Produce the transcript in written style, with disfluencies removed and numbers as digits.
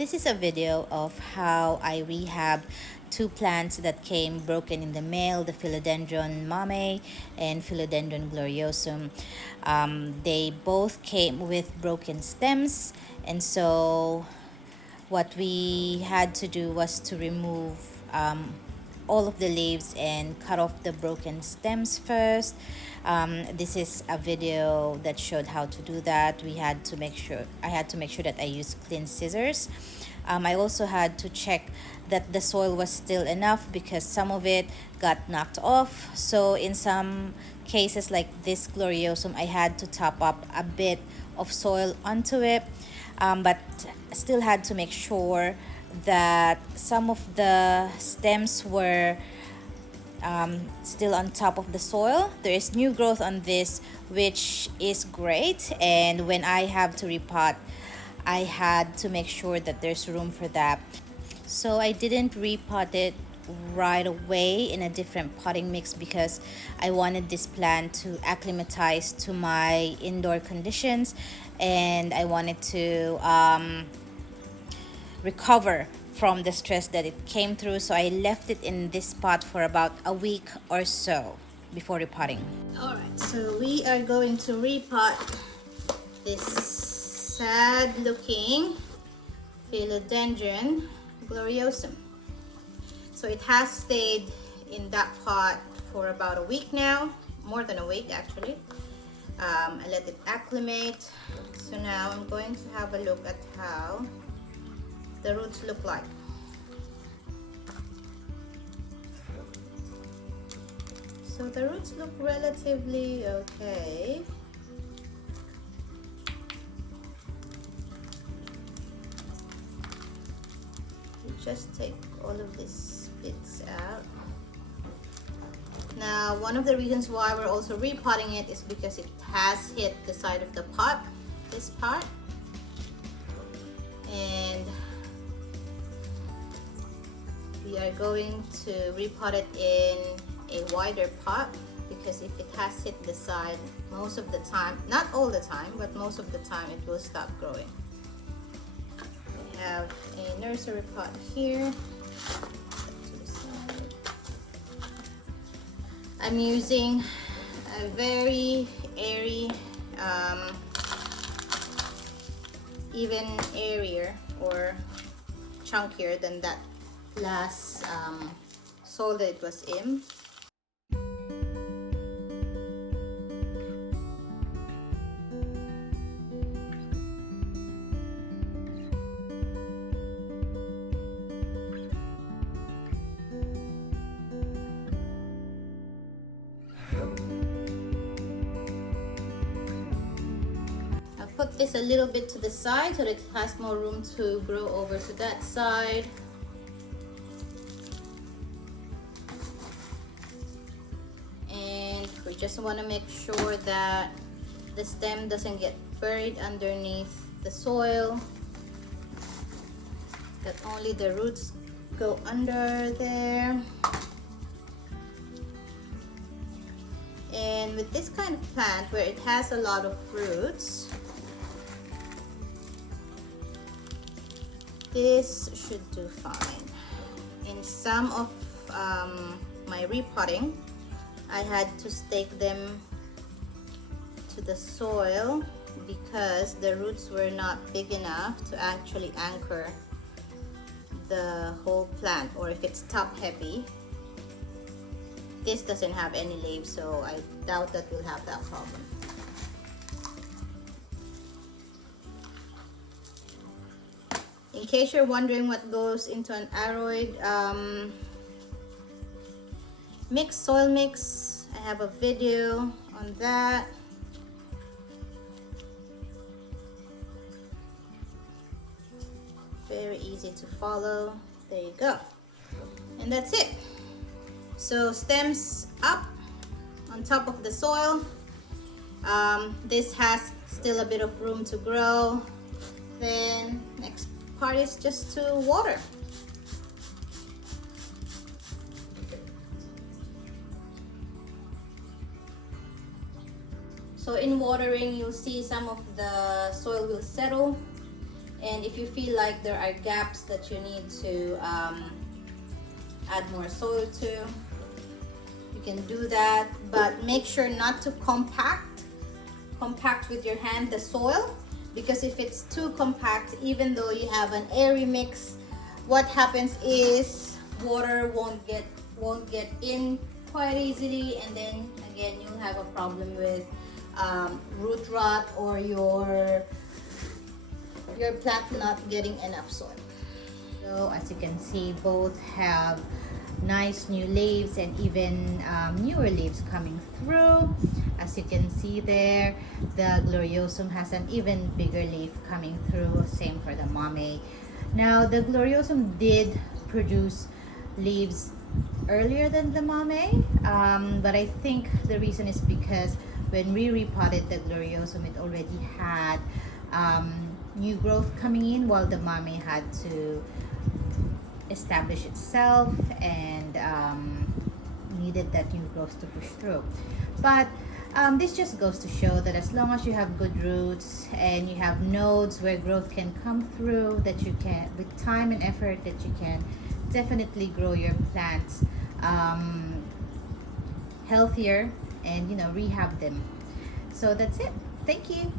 This is a video of how I rehab two plants that came broken in the mail, the Philodendron mame and Philodendron gloriosum. They both came with broken stems, and so what we had to do was to remove all of the leaves and cut off the broken stems first. This is a video that showed how to do that. I had to make sure that I used clean scissors. I also had to check that the soil was still enough because some of it got knocked off. So in some cases like this gloriosum, I had to top up a bit of soil onto it, but still had to make sure that some of the stems were still on top of the soil. There is new growth on this, which is great, and when I have to repot, I had to make sure that there's room for that. So I didn't repot it right away in a different potting mix because I wanted this plant to acclimatize to my indoor conditions, and I wanted to recover from the stress that it came through. So I left it in this pot for about a week or so before repotting. All right, so we are going to repot this sad looking Philodendron gloriosum. So it has stayed in that pot for about a week now, more than a week actually. I let it acclimate. So now I'm going to have a look at how the roots look like. So the roots look relatively okay. You just take all of these bits out. Now, one of the reasons why we're also repotting it is because it has hit the side of the pot, this part, and we are going to repot it in a wider pot because if it has hit the side, most of the time, not all the time, but most of the time it will stop growing. We have a nursery pot here. I'm using a very airy, even airier or chunkier than that last soil that it was in. Put this a little bit to the side so that it has more room to grow over to that side. And we just want to make sure that the stem doesn't get buried underneath the soil, that only the roots go under there. And with this kind of plant where it has a lot of roots, this should do fine. In some of my repotting, I had to stake them to the soil because the roots were not big enough to actually anchor the whole plant, or if it's top heavy. This doesn't have any leaves, so I doubt that we'll have that problem. In case you're wondering what goes into an aroid mixed soil mix, I have a video on that. Very easy to follow. There you go. And that's it. So stems up on top of the soil. This has still a bit of room to grow. Then next part is just to water. So in watering, you'll see some of the soil will settle, And if you feel like there are gaps that you need to add more soil to, you can do that, but make sure not to compact with your hand the soil, because if it's too compact, even though you have an airy mix, what happens is water won't get in quite easily, and then again you'll have a problem with root rot or your plant not getting enough soil. So as you can see, both have nice new leaves and even newer leaves coming through. As you can see there, the Gloriosum has an even bigger leaf coming through, same for the Mame. Now the Gloriosum did produce leaves earlier than the Mame, but I think the reason is because when we repotted the Gloriosum, it already had new growth coming in, while the Mame had to establish itself and needed that new growth to push through. But this just goes to show that as long as you have good roots and you have nodes where growth can come through, that you can, with time and effort, that you can definitely grow your plants healthier and rehab them. So that's it. Thank you.